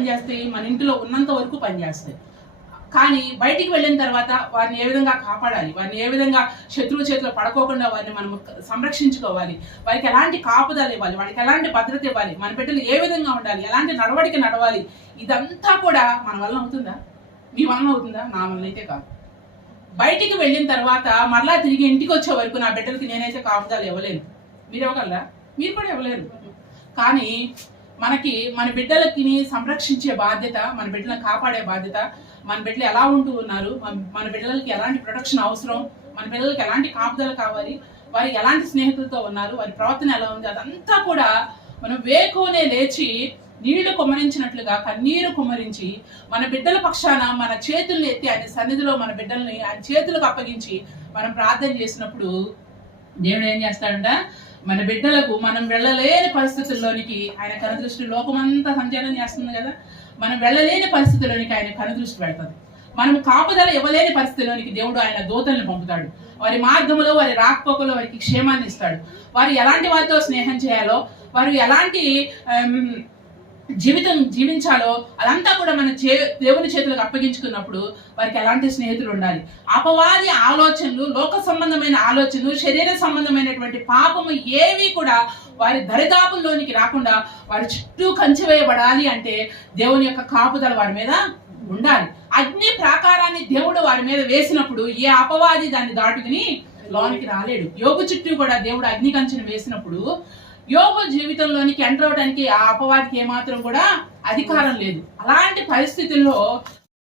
పనిచేస్తాయి మన ఇంటిలో ఉన్నంత వరకు పనిచేస్తాయి. కానీ బయటికి వెళ్ళిన తర్వాత వారిని ఏ విధంగా కాపాడాలి? వారిని ఏ విధంగా శత్రువు చేతిలో పడుకోకుండా వారిని మనం సంరక్షించుకోవాలి? వారికి ఎలాంటి కాపుదలు ఇవ్వాలి? వారికి ఎలాంటి భద్రత ఇవ్వాలి? మన బిడ్డలు ఏ విధంగా ఉండాలి? ఎలాంటి నడవడిక నడవాలి? ఇదంతా కూడా మన వలన అవుతుందా? మీ వలన అవుతుందా? నా వలన అయితే కాదు. బయటికి వెళ్ళిన తర్వాత మరలా తిరిగి ఇంటికి వచ్చే వరకు నా బిడ్డలకి నేనైతే కాపుదలు ఇవ్వలేను. మీరు ఇవ్వగలరా? మీరు కూడా ఇవ్వలేరు. కానీ మనకి మన బిడ్డలకి సంరక్షించే బాధ్యత మన బిడ్డలను కాపాడే బాధ్యత మన బిడ్డలు ఎలా ఉంటూ ఉన్నారు మన- బిడ్డలకి ఎలాంటి ప్రొటెక్షన్ అవసరం మన పిల్లలకి ఎలాంటి కాపుదలు కావాలి వారు ఎలాంటి స్నేహితులతో ఉన్నారు వారి ప్రవర్తన ఎలా ఉంది అదంతా కూడా మనం వేకోనే లేచి నీళ్ళు కుమరించినట్లుగా కన్నీరు కుమరించి మన బిడ్డల పక్షాన మన చేతుల్ని ఎత్తి ఆయన సన్నిధిలో మన బిడ్డల్ని ఆయన చేతులకు అప్పగించి మనం ప్రార్థన చేసినప్పుడు దేవుడు ఏం చేస్తాడంట? మన బిడ్డలకు మనం వెళ్ళలేని పరిస్థితుల్లోనికి ఆయన కనుదృష్టి లోకమంతా సంచారం చేస్తుంది కదా? మనం వెళ్ళలేని పరిస్థితుల్లోనికి ఆయన కనుదృష్టి పెడతాడు. మనం కాపుదల ఇవ్వలేని పరిస్థితిలోనికి దేవుడు ఆయన దూతల్ని పంపుతాడు. వారి మార్గములో వారి రాకపోకలో వారికి క్షేమాన్ని ఇస్తాడు. వారు ఎలాంటి వారితో స్నేహం చేయాలో వారు ఎలాంటి జీవితం జీవించాలో అదంతా కూడా మన చే దేవుని చేతులకు అప్పగించుకున్నప్పుడు వారికి ఎలాంటి స్నేహితులు ఉండాలి? అపవాది ఆలోచనలు లోక సంబంధమైన ఆలోచనలు శరీర సంబంధమైనటువంటి పాపము ఏవి కూడా వారి దరిదాపుల్లోనికి రాకుండా వారి చుట్టూ కంచె వేయబడాలి అంటే దేవుని యొక్క కాపుదల వారి మీద ఉండాలి. అగ్ని ప్రాకారాన్ని దేవుడు వారి మీద వేసినప్పుడు ఏ అపవాది దాన్ని దాటుకుని లోనికి రాలేడు. యోగు చుట్టూ కూడా దేవుడు అగ్ని కంచెను వేసినప్పుడు యోగు జీవితంలోనికి ఎంటర్ అవడానికి ఆ అపవాదికి ఏమాత్రం కూడా అధికారం లేదు. అలాంటి పరిస్థితుల్లో